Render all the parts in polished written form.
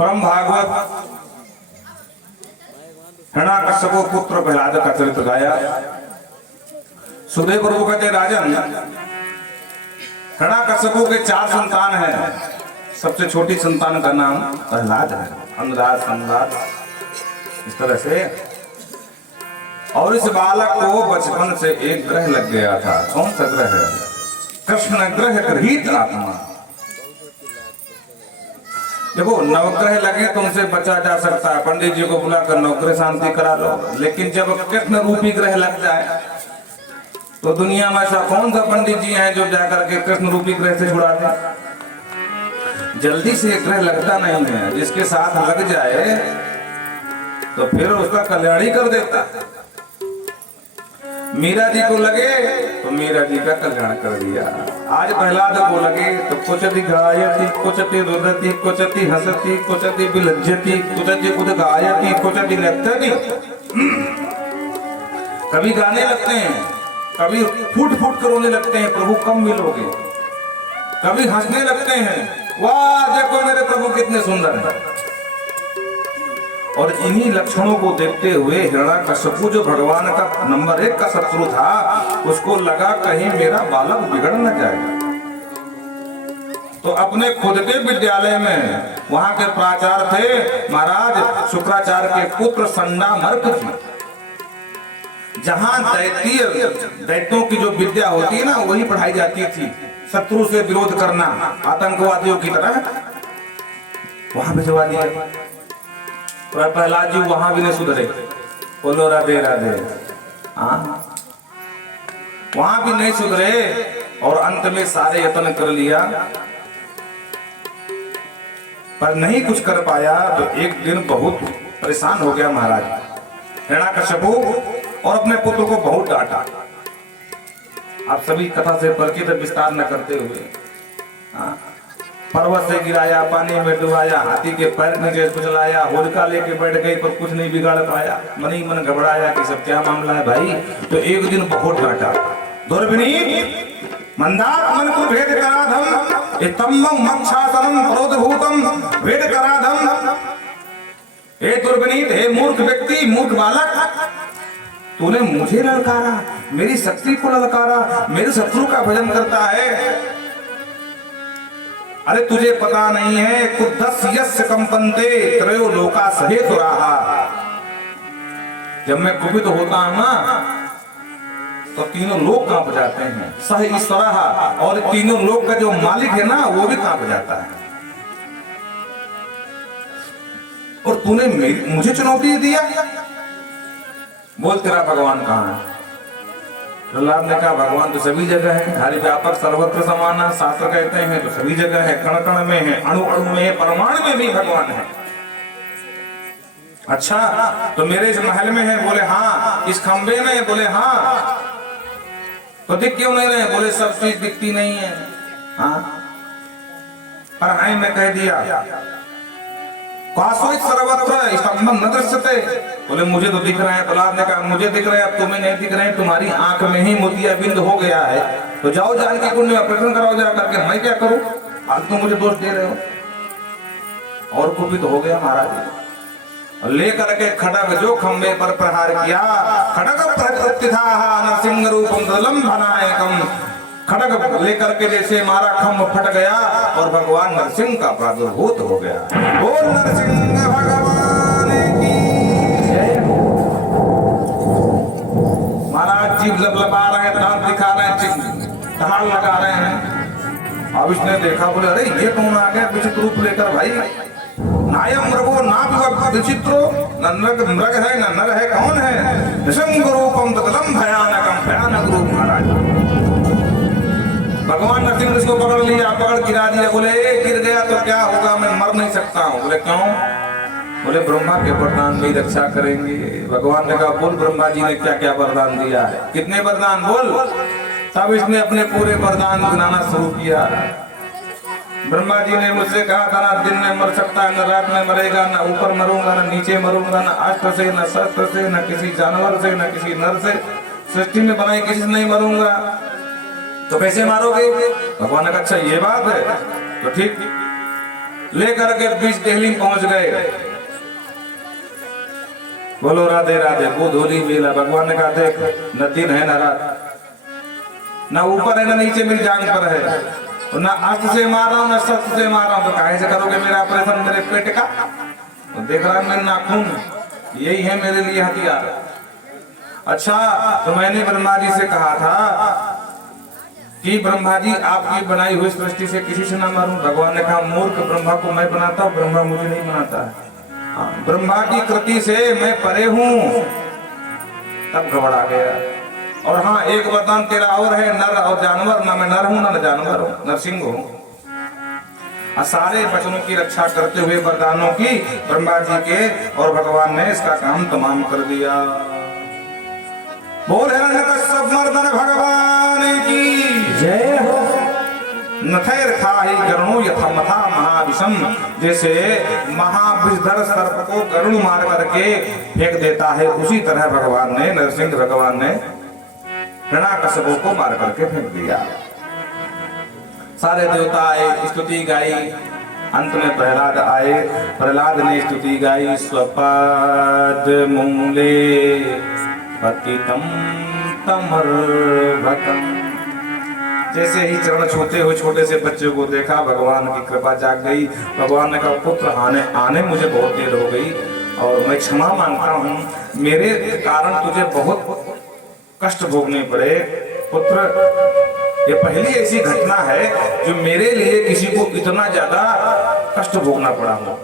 परम भागवत हिरण्याकश्यप पुत्र प्रहलाद का चरित्र गाया। सुखदेव प्रभु कहते राजन, हिरण्याकश्यप के 4 संतान हैं। सबसे छोटी संतान का नाम प्रहलाद है, अनुराग संराग इस तरह से। और इस बालक को बचपन से एक ग्रह लग गया था। कौन सा ग्रह है? कृष्ण ग्रह गृहीत आत्मा। देखो, नवग्रह लगे तो उनसे बचा जा सकता है, पंडित जी को बुलाकर नवग्रह शांति करा लो। लेकिन जब कृष्ण रूपी ग्रह लग जाए तो दुनिया में ऐसा कौन सा पंडित जी हैं जो जाकर के कृष्ण रूपी ग्रह से छुड़ा दे? जल्दी से ग्रह लगता नहीं है, जिसके साथ लग जाए तो फिर उसका कल्याण ही कर देता। मीरा जी को लगे तो मीरा जी का कल्याण कर दिया। आज प्रहलाद को लगे तो कुचति गायति, कुचति रुदति, कुचति हसति, कुचति विलज्जति, कुचति उद्गायति, कुचति नृत्यति। कभी गाने लगते हैं, कभी फूट फूट कर रोने लगते हैं, प्रभु कब मिलोगे। कभी हंसने लगते हैं, वाह देखो मेरे प्रभु कितने सुंदर हैं। और इन्हीं लक्षणों को देखते हुए हिरण्याकश्यप जो भगवान का नंबर 1 का शत्रु था, उसको लगा कहीं मेरा बालक बिगड़ न जाएगा। तो अपने खुद के विद्यालय में वहां के प्राचार्य थे महाराज शुक्राचार्य के पुत्र संडामर्क जी। जहां दैत्यों की जो विद्या होती है ना, वही पढ़ाई जाती थी। शत्रु से विरोध करना, आतंकवादियों की तरह वहां भिजवा दिया। प्रहलाद जी वहां भी नहीं सुधरे। बोलो राधे राधे। वहां भी नहीं सुधरे और अंत में सारे यत्न कर लिया पर नहीं कुछ कर पाया। तो एक दिन बहुत परेशान हो गया महाराज हिरण्याकश्यप और अपने पुत्र को बहुत डांटा। आप सभी कथा से परिचित, विस्तार न करते हुए पर्वत से गिराया, पानी में डुबाया, हाथी के पैर नीचे कुचलाया, होलिका लेके बैठ गई पर कुछ नहीं बिगाड़ पाया। मन ही मन घबराया कि सब क्या मामला है भाई। तो एक दिन बहुत डांटा। दुर्विनीत मंदात्मन को भेद कराधम स्तंभम मक्षासनम क्रोधभूतम भेद कराधम। हे दुर्विनीत, हे मूर्ख व्यक्ति, मूर्ख बालक, तूने मुझे ललकारा, मेरी शक्ति को ललकारा, मेरे शत्रु का भजन करता है। अरे तुझे पता नहीं है, कुद्धस यस्य कंपन्ते त्रयो लोका सहेतु राहा। जब मैं कुपित होता हूं ना तो तीनों लोग कांप जाते हैं। सह ईश्वरः, और तीनों लोग का जो मालिक है ना वो भी कांप जाता है। और तूने मुझे चुनौती दिया, बोल तेरा भगवान कहाँ है? प्रहलाद ने कहा भगवान तो सभी जगह है, हरि व्यापक सर्वत्र समाना। शास्त्र कहते हैं तो सभी जगह है, कण कण में है, अणु अणु में है, परमाणु में भी भगवान है। अच्छा, तो मेरे इस महल में है? बोले हाँ। इस खंबे में? बोले हाँ। तो दिख क्यों नहीं रहे? बोले सब चीज दिखती नहीं है। हाँ, पर आई मैं कह दिया सर्वत्र स्तंभम न दृश्यते। बोले मुझे तो दिख रहा है। प्रहलाद ने कहा मुझे दिख रहा है, तुम्हें नहीं दिख रहे हैं, तुम्हारी आंख में ही मोतिया बिंद हो गया है। तो जाओ जानकी कुंड में ऑपरेशन कराओ जा करके। मैं क्या करूं? आज तुम मुझे दोष दे रहे हो। और कुपित हो गया महाराज। लेकर के खड़ग जो खंबे पर प्रहार किया, खड़ग प्रतिथा नरसिंह रूपम दलम भनायकम। खड़ग लेकर के जैसे मारा, खंभ फट गया और भगवान नरसिंह का प्रादुर्भूत हो गया। बोल नरसिंह भगवान की जय। महाराज जीव लबलबा रहे हैं, दांत दिखा रहे हैं, ढाल लगा रहे हैं। अब इसने देखा, बोले अरे ये कौन आ गया विचित्र रूप लेकर भाई। नायम मृगो ना विचित्रो, न मृग है न नर है, कौन है? नृसिंह रूपम तदलम भयानकम, भयानक रूप महाराज। भगवान नरसिंह इसको पकड़ लिया, पकड़ गिरा दिया। बोले गिर गया तो क्या होगा, मैं मर नहीं सकता हूँ। बोले क्यों? बोले ब्रह्मा के वरदान में रक्षा करेंगे। भगवान ने कहा बोल ब्रह्मा जी ने क्या क्या वरदान दिया है? कितने वरदान बोल। तब इसने अपने पूरे वरदान गिनाना शुरू किया। ब्रह्मा जी ने मुझसे कहा था ना दिन में मर सकता है, न रात में मरेगा, न ऊपर मरूंगा, न नीचे मरूंगा, न अस्त्र से, न शस्त्र से, न किसी जानवर से, न किसी नर से, सृष्टि में बनाई किसी से नहीं मरूंगा। तो कैसे मारोगे? भगवान ने कहा अच्छा ये बात है तो ठीक। लेकर के बीच दिल्ली में पहुंच गए। बोलो राधे राधे। वो धोली बेला भगवान ने कहा देख न दिन है न रात, ना ऊपर है ना नीचे, मेरी जांग पर है, और ना अस्त्र से मार रहा हूँ ना शस्त्र से मार रहा हूँ, तो काहे से करोगे मेरा ऑपरेशन मेरे पेट का? तो देख रहा मैं नाखून, यही है मेरे लिए हथियार। अच्छा तो मैंने ब्रह्मा जी से कहा था कि ब्रह्मा जी आपकी बनाई हुई सृष्टि से किसी से ना मारूं। भगवान ने कहा मूर्ख, ब्रह्मा को मैं बनाता हूँ, ब्रह्मा मुझे नहीं बनाता है। ब्रह्मा की कृति से मैं परे हूं। तब घबरा गया। और हाँ एक वरदान तेरा और है, नर और जानवर, ना मैं नर हूं ना जानवर हूं, नरसिंह हूं। सारे वचनों की रक्षा करते हुए वरदानों की ब्रह्मा जी के, और भगवान ने इसका काम तमाम कर दिया। बोल हिरण्यकश्यप मर्दन भगवान की जय हो। नथैर खाहि गरुणो यथा मथा महाविषम, जैसे महाविषधर सर्प को गरुण मार करके फेंक देता है, उसी तरह भगवान ने, नरसिंह भगवान ने हिरण्यकश्यप को मार करके फेंक दिया। सारे देवता आए, स्तुति गाई। अंत में प्रहलाद आए। प्रहलाद ने स्तुति गाई। स्वपाद मूले पतितम तमर्भकम। जैसे ही चरण छूते हुए छोटे से बच्चे को देखा, भगवान की कृपा जाग गई। भगवान ने कहा पुत्र आने आने मुझे बहुत देर हो गई और मैं क्षमा मांगता हूँ, मेरे कारण तुझे बहुत कष्ट भोगने पड़े। पुत्र ये पहली ऐसी घटना है जो मेरे लिए किसी को इतना ज्यादा कष्ट भोगना पड़ा हो।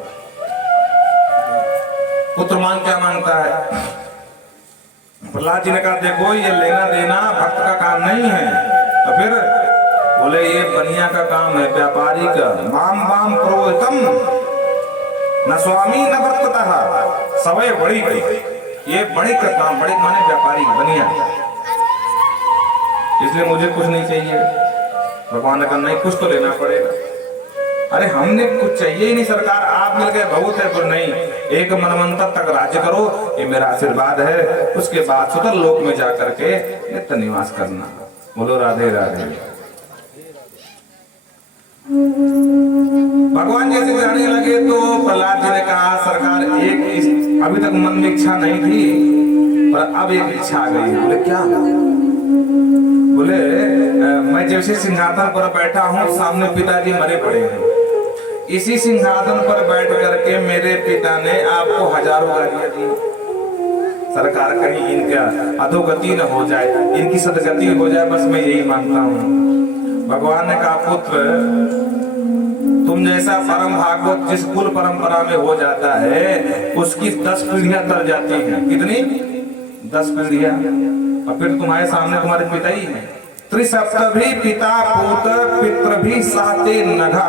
पुत्र मान क्या मांगता है? प्रहलाद जी ने कहा देखो ये लेना देना भक्त का काम नहीं है। तो फिर बोले ये बनिया का काम है, व्यापारी का। माम माम प्रोहितम न स्वामी न भक्ततः सवय बड़ी गई। ये बड़ी का काम, बड़ी माने व्यापारी बनिया, इसलिए मुझे कुछ नहीं चाहिए। भगवान ने कहा नहीं कुछ तो लेना पड़ेगा। अरे हमने कुछ चाहिए ही नहीं सरकार, आप मिल गए बहुत है। पर नहीं, एक मनवंतर तक राज्य करो, ये मेरा आशीर्वाद है। उसके बाद सुतर लोक में जाकर के नित्य निवास करना। बोलो राधे राधे। भगवान जैसे जाने लगे तो प्रहलाद जी ने कहा सरकार एक अभी तक मन में इच्छा नहीं थी, पर अब एक इच्छा आ गई। बोले क्या? बोले मैं जैसे सिंहासन पर बैठा हूँ, सामने पिताजी मरे पड़े हैं। इसी सिंहासन पर बैठ करके मेरे पिता ने आपको हजारों गालियां दी। सरकार कहीं इनका अधोगति न हो जाए, इनकी सदगति हो जाए, बस मैं यही मांगता हूँ। भगवान ने कहा पुत्र तुम जैसा परम भागवत जिस कुल परंपरा में हो जाता है उसकी 10 पीढ़ियां तर जाती हैं। कितनी? 10 पीढ़ियां। और फिर तुम्हारे सामने तुम्हारे पिता ही है। त्रिसप्तभी पिता पूत पितृ भी साते नघा।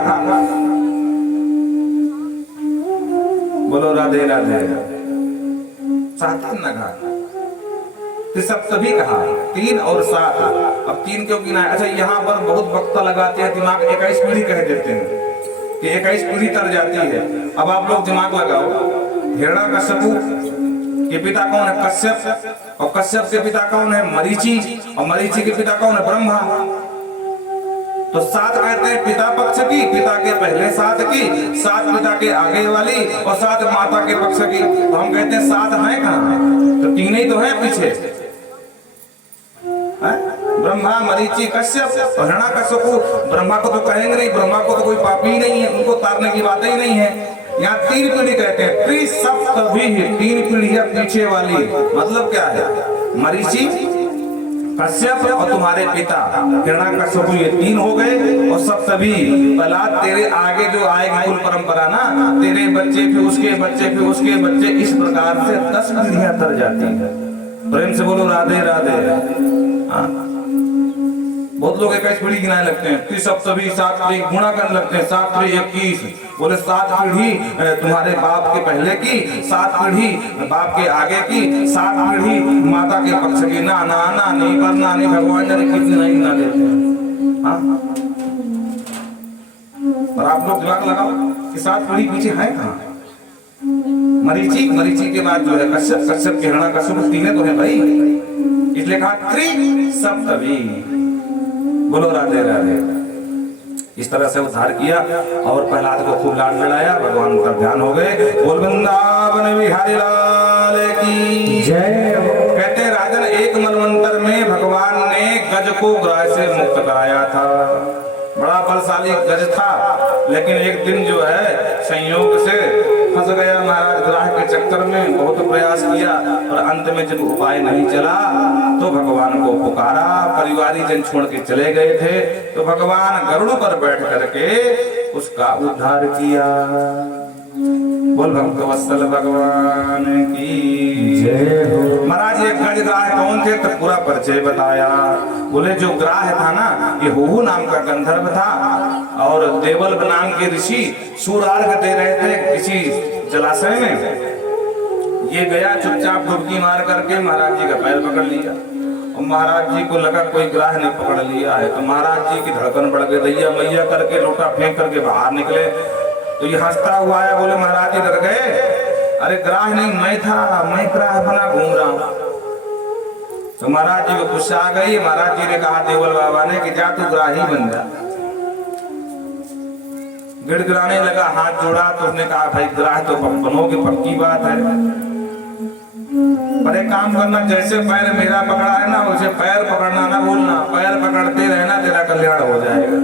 बोलो राधे राधे। साते नघा, त्रिसप्तभी कहा 3 और 7। अब 3 क्यों गिना है? अच्छा यहाँ पर बहुत वक्त लगाते हैं दिमाग, 21 पीढ़ी कह देते हैं कि 21 पीढ़ी तर जाती है। अब आप लोग दिमाग लगाओ, हिरण्यकश्यप के पिता कौन है? कश्यप। और कश्यप के पिता कौन है? मरीचि। और मरीचि के पिता कौन है? ब्रह्मा। तो 7 कहते हैं पिता पक्ष की, पिता के पहले 7 की, 7 पिता के आगे वाली और 7 माता के पक्ष की। तो हम कहते हैं 7 हैं कहाँ? तो 3 ही तो है पीछे, ब्रह्मा मरीचि कश्यप। और हिरण्यकश्यप ब्रह्मा को तो कहेंगे नहीं, ब्रह्मा को तो कोई पापी ही नहीं है, उनको तारने की बात ही नहीं है। यहाँ 3 पीढ़ी कहते हैं। त्रिसप्तभी 3 पीढ़ियां पीछे वाली। मतलब क्या है? मरीचि कश्यप और तुम्हारे पिता हिरण्यकश्यप, ये 3 हो गए। और सप्तभी प्रहलाद तेरे आगे जो आएगी कुल परंपरा ना, तेरे बच्चे फिर उसके बच्चे फिर उसके बच्चे, इस प्रकार से 10 पीढ़ियां तर जाती है। प्रेम से बोलो राधे राधे। बहुत लोग 21 पीढ़ी गिनाने लगते हैं। त्रिसप्तभी 7 पीढ़ी गुणा करने लगते हैं। 7 3 21। बोले 7 पीढ़ी तुम्हारे बाप के पहले की, 7 पीढ़ी बाप के आगे की, 7 पीढ़ी माता के पक्ष की। ना ना ना नहीं करना नहीं, भगवान ने कितने नहीं गिना देते हैं। और आप लोग दिमाग लगाओ कि 7 पीढ़ी पीछे है कहाँ? मरीचि, मरीचि के बाद जो है कश्यप, कश्यप के हिरण्यकश्यप, 3 तो है भाई, इसलिए कहा त्रिसप्तभी। बोलो राधे राधे। इस तरह से उद्धार किया और प्रहलाद को खूब लाड लड़ाया। भगवान पर ध्यान हो गए। बोल वृंदावन बिहारी लाल की जय हो। कहते हैं राजन, एक मनवंतर में भगवान ने गज को ग्राह से मुक्त कराया था। बड़ा बलशाली गज था, लेकिन एक दिन जो है संयोग से फंस गया महाराज ग्राह के चक्कर में। बहुत प्रयास किया और अंत में जब उपाय नहीं चला तो भगवान को पुकारा। परिवारी जन छोड़ के चले गए थे तो भगवान गरुड़ पर बैठ करके उसका उद्धार किया। बोल भक्त वत्सल भगवान की जय हो। महाराज ये गज ग्राह कौन थे तो पूरा परिचय बताया। बोले जो ग्राह था ना, ये हुहू नाम का गंधर्व था और देवल नाम के ऋषि सूर्यार्घ दे रहे थे किसी जलाशय में। ये गया चुपचाप डुबकी मार करके महाराज जी का पैर पकड़ लिया और महाराज जी को लगा कोई ग्राह ने पकड़ लिया है, तो महाराज जी की धड़कन बढ़ गई। दैया मैया करके लोटा फेंक करके बाहर निकले तो ये हंसता हुआ आया। बोले महाराज जी डर गए, अरे ग्राह नहीं मैं था, मैं ग्राह बना घूम रहा हूं। तो महाराज जी को गुस्सा आ गई। महाराज जी ने कहा देवल बाबा ने कि जा तू ग्राही बन जा। गिड़गिड़ाने लगा, हाथ जोड़ा तो उसने कहा भाई ग्राह तो बनोगे, पक्की बात है, पर एक काम करना, जैसे पैर मेरा पकड़ा है ना वैसे पैर पकड़ना ना भूलना, पैर पकड़ते रहना, तेरा कल्याण हो जाएगा।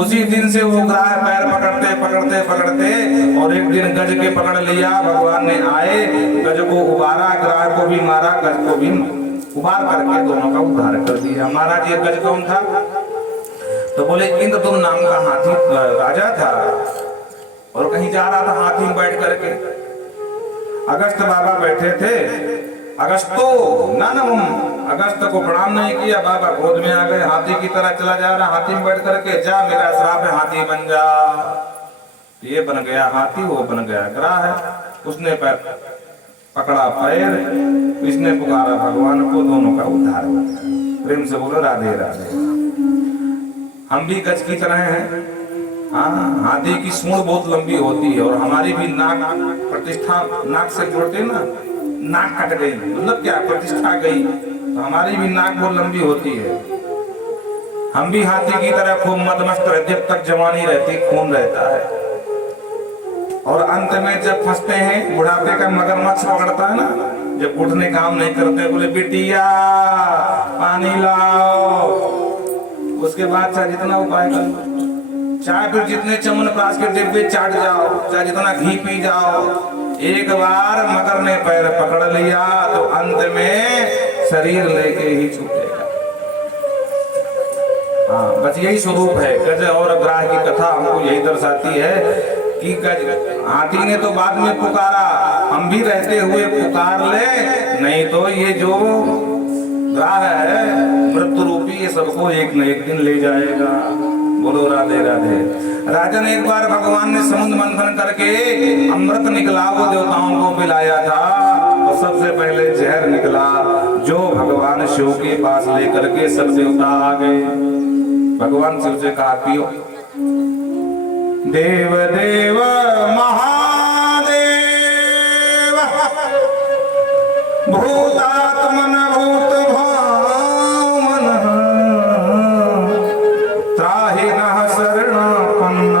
उसी दिन से वो ग्राह पैर पकड़ते पकड़ते पकड़ते और एक दिन गज के पकड़ लिया। भगवान ने आए, गज को उबारा, ग्राह को भी मारा, गज को भी उबार करके दोनों का उद्धार कर दिया। महाराज ये गज कौन था तो बोले इंद्रदुम्न नाम का हाथी राजा था और कहीं जा रहा था हाथी में बैठ करके। अगस्त बाबा बैठे थे, अगस्तो नानम, अगस्त को प्रणाम नहीं किया, बाबा गोद में आ गए, हाथी की तरह चला जा रहा, हाथी में बैठ करके जा मेरा श्राप है हाथी बन जा। ये बन गया हाथी, वो बन गया ग्राह। उसने पैर पकड़ा पैर, इसने पुकारा भगवान को, दोनों का उद्धार हो गया। प्रेम से बोलो राधे राधे। हम भी गज की तरह हैं। हाँ, हाथी की सूंड बहुत लंबी होती है और हमारी भी नाक प्रतिष्ठा, नाक से जोड़ते ना, नाक कट गई मतलब क्या प्रतिष्ठा गई, तो हमारी भी नाक बहुत लंबी होती है। हम भी हाथी की तरह खूब मदमस्त रहते, जब तक जवानी रहती खून रहता है और अंत में जब फंसते हैं, बुढ़ापे का मगरमच्छ पकड़ता है ना, जब उठने काम नहीं करते, बोले बिटिया पानी लाओ, उसके बाद चाहे जितना उपाय कर, चाहे फिर जितने च्यवनप्राश के डिब्बे चाट जाओ, चाहे जितना घी पी जाओ, एक बार मगर ने पैर पकड़ लिया तो अंत में शरीर लेके ही छूटेगा। हाँ, बस यही स्वरूप है गज और ग्राह की कथा हमको यही दर्शाती है कि गज हाथी ने तो बाद में पुकारा, हम भी रहते हुए पुकार ले, नहीं तो ये जो ग्राह है मृत्यु रूपी, ये सबको एक न एक दिन ले जाएगा। बोलो राधे राधे। राजन एक बार भगवान ने समुद्र मंथन करके अमृत निकला, वो देवताओं को पिलाया था और सबसे पहले जहर निकला, जो भगवान शिव के पास लेकर के सब देवता आ गए। भगवान शिव से कहा पियो। देव देव महादेव भूतात्मन भूत भावन त्राहि नः शरणपन्न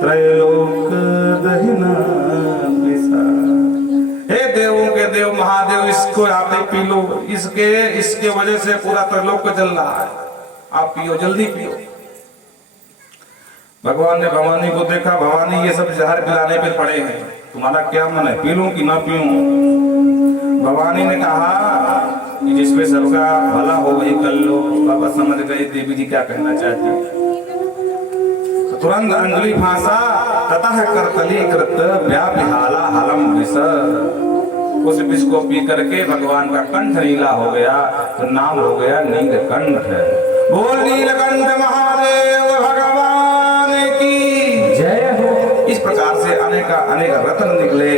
त्रैलोक दहिना पिसा। हे देवों के देव महादेव, इसको आप पी लो, इसके वजह से पूरा त्रैलोक जल रहा है, आप पियो, जल्दी पियो। भगवान ने भवानी को देखा, भवानी ये सब जहर पिलाने पे पड़े हैं, तुम्हारा क्या मन है, पी लूं कि ना पीऊं? भवानी ने कहा कि जिसपे सबका भला हो वही कर लो। बाबा समझ गए देवी जी क्या कहना चाहती है, तो तुरंत अंजलि फांसा, ततः करतली कृत व्यापिहाला हलम विष। उस विष को पी करके भगवान का कंठ नीला हो गया, तो नाम हो गया नीलकंठ। बोल नीलकंठ महादेव भगवान की जय हो। इस प्रकार से अनेक अनेक रत्न निकले